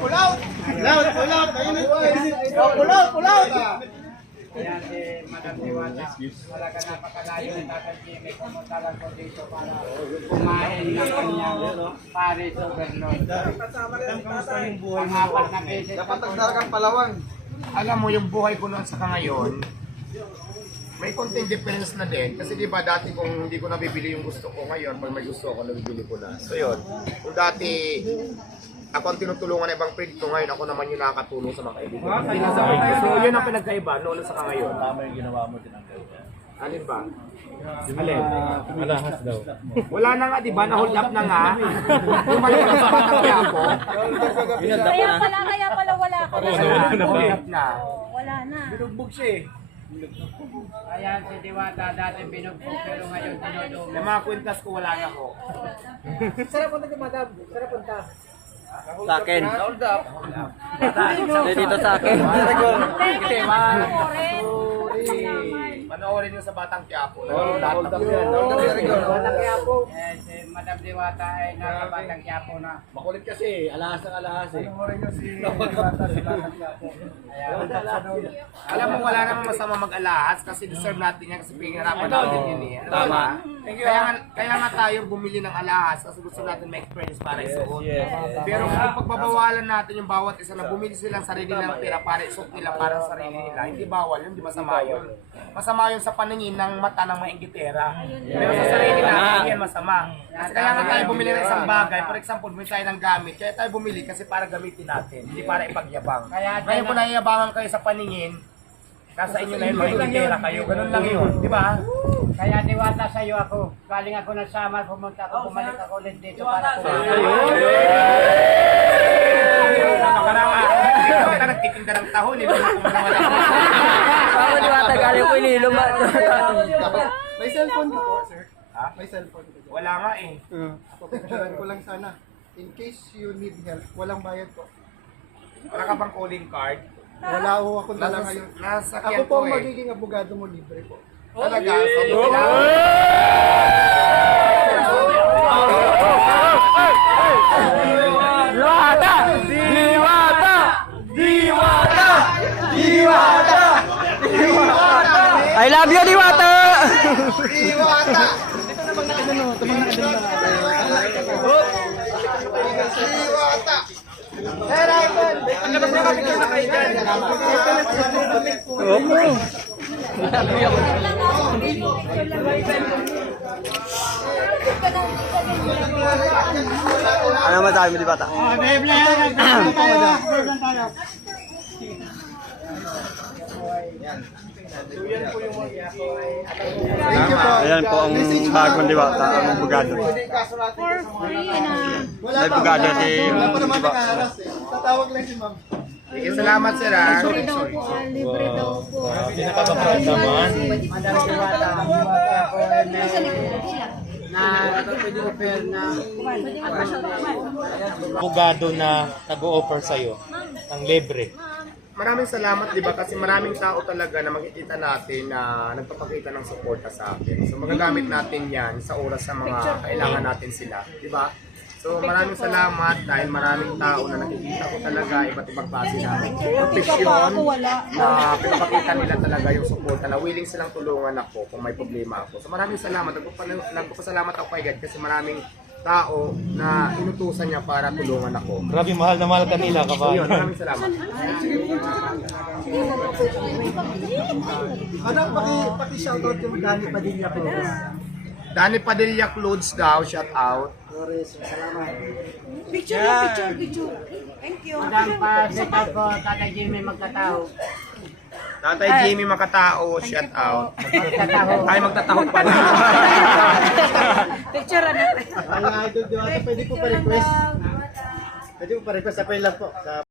Pull out! Pull out! Pull out! Kaya si Madam Diwata, wala ka napakalayo ng Tatay Jimmy, pumunta lang po dito para kumain ng kanyang Paris Overload. Kamusta yung buhay mo? Pangapat na beses Dapat nagdargang Palawan. Alam mo, yung buhay ko noon sa ngayon, may konting difference na din. Kasi di ba dati kung hindi ko nabibili yung gusto ko, ngayon pag may gusto ko, nabibili ko na. So yun, kung dati ako ang tinutulungan ng ibang friend ko, ngayon ako naman yung nakakatulong sa mga kaibigan. So yun ang pinagkaiba noon sa ngayon. Tama yung ginawa mo, tinanggal ka. Alin ba? Alin? Alahas daw. Wala na nga, di ba? Na-hold up na nga. Bumalik na sa batang ako. Kaya pala wala ka na. Hold up na. Wala na. Binugbog siya eh. Ayan si Diwata, dati binugbog pero ngayon tinulungan. Yung mga kwintas ko wala na ako. Sarap punta si Madam, sarap punta. Sa akin. Dito sa akin. Panoorin nyo sa Batang Quiapo. Batang Quiapo. Eh, si Madam Diwata ay nasa Batang Quiapo na. Makulit kasi, alahas ng alahas eh. Alam mo, wala namang masama mag-alahas kasi deserve natin yan kasi pinahirapan natin yun eh. Tama. Kaya nga tayo bumili ng alahas kasi gusto natin may experience para isuot. Pero kung pagbabawalan natin yung bawat isa na bumili silang sarili ng pera para isuot nila para sa sarili nila, hindi bawal yun, di masama yun. Masama yun sa paningin ng mata ng mga inggitera. Pero sa sarili natin, yan masama. Kasi kaya nga tayo bumili ng isang bagay, for example, bumili tayo ng gamit, kaya tayo bumili kasi para gamitin natin, hindi para ipagyabang. Ngayon kung naiyabangan kayo sa paningin, nasa inyo na yun, mga inggitera kayo, ganun lang yun, di ba? Kaya Diwata sa iyo ako. Galing ako ng Samar, pumunta ako, bumalik ako ulit dito para kumain. Ikaw na nagtitinda ng tahol, hindi mo kumanawa lang. Ako Diwata, galing ko inilom. May cellphone ka po, sir? Ha? May cellphone ka po. Wala nga eh. Papicturean ko lang sana. In case you need help, walang bayad po. Wala ka bang calling card? Wala ho ako dala ngayon. Nasakyan Ako po ko ang eh. magiging abogado mo, libre po. Talaga, so kailangan. Diwata! Diwata! Diwata! Diwata! I love you, Diwata! Iwata! Iwata! Ano masabi mo, Diwata? Thank you po. Ayan po ang bagong Diwata, ang abogado. For free na. Wala May pa. abogado si Wala pa naman Diwata. nakaharas eh. Tatawag lang si ma'am. Sige, salamat sir ha. Libre daw po. Libre daw po. Pinakakaproud naman. Madam Diwata, Diwata ako ay na-offer na Abogado na nag-o-offer sa'yo ng libre. Maraming salamat, di ba? Kasi maraming tao talaga na makikita natin na nagpapakita ng suporta sa atin. So magagamit natin yan sa oras sa mga kailangan natin sila, di ba? So maraming salamat dahil maraming tao na nakikita ko talaga iba't ibang klase na profesyon na pinapakita nila talaga yung suporta na willing silang tulungan ako kung may problema ako. So maraming salamat. Nagpapasalamat ako kay God kasi maraming tao na inutusan niya para tulungan ako. Grabe, mahal na mahal ka nila, So yun, maraming salamat. Madam, paki-shoutout yung Dani Padilla po. Danny Padilla Clothes daw, shout out. Picture. Thank you. Madam pa set up ko, Tatay Jimmy magkataho. Tatay Jimmy Makatao, shout out. Magkataho. Ay, magtatahot pa na. Picture na. Ay, idol Diwata, pwede po pa-request. Pwede po pa-request. Sa lang po.